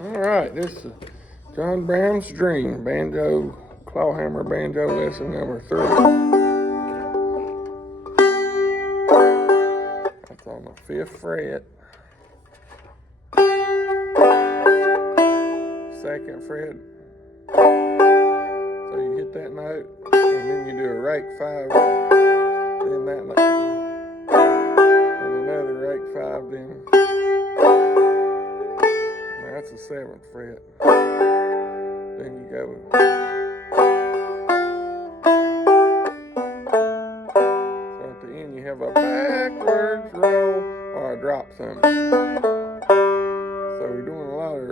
All right, this is John Brown's Dream banjo, clawhammer banjo lesson number 3. That's on the 5th fret, 2nd fret. So you hit that note, and then you do a rake 5, then that note, and another rake 5, then. That's the 7th fret. Then you go. So at the end you have a backwards roll or a drop thumb. So we're doing a lot of.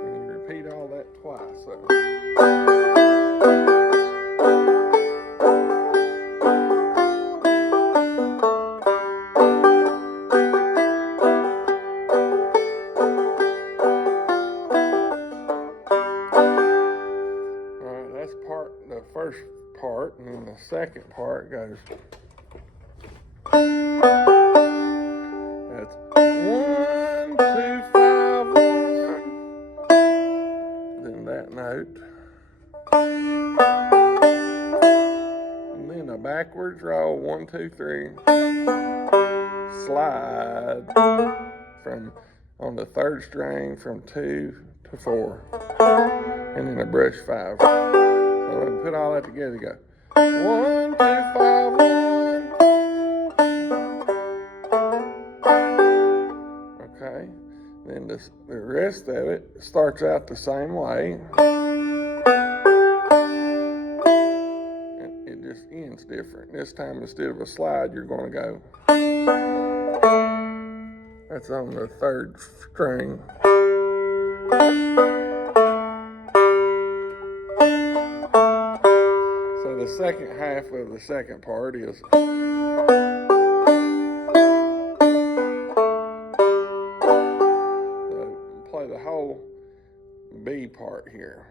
And you repeat all that twice. So. That's the first part, and then the second part goes. That's 1, 2, 5, 1. Then that note, and then a backwards roll. 1, 2, 3. Slide from on the 3rd string from 2 to 4, and then a brush 5. So put all that together, go 1, 2, 5, 1. Okay, then the rest of it starts out the same way. And it just ends different. This time, instead of a slide, you're going to go. That's on the 3rd string. So the second half of the second part is. So play the whole B part here.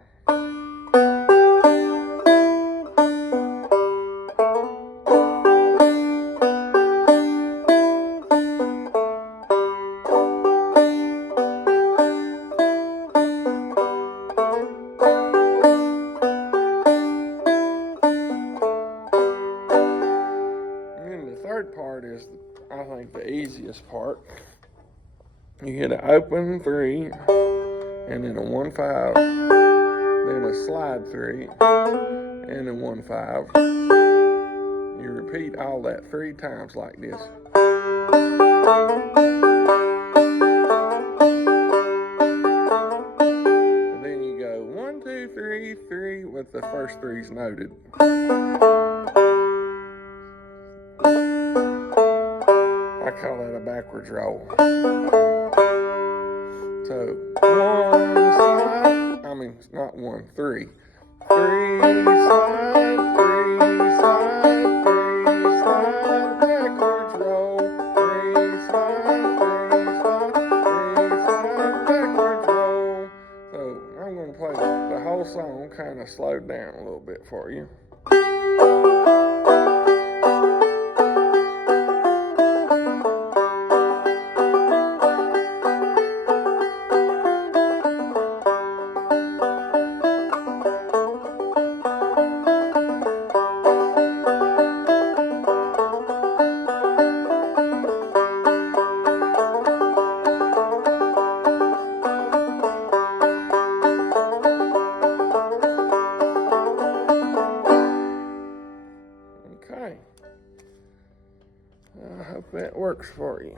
Part is, I think, the easiest part. You hit an open 3, and then a 1, 5, then a slide 3, and a 1, 5. You repeat all that 3 times like this. And then you go 1, 2, 3, 3 with the first 3's noted. I call that a backwards roll. So 1 slide, not 1, 3. 3 slide, 3 slide, 3 slide, backwards roll. 3 slide, 3 slide, 3 slide, backwards roll. So I'm going to play the whole song kind of slowed down a little bit for you. Okay. I hope that works for you.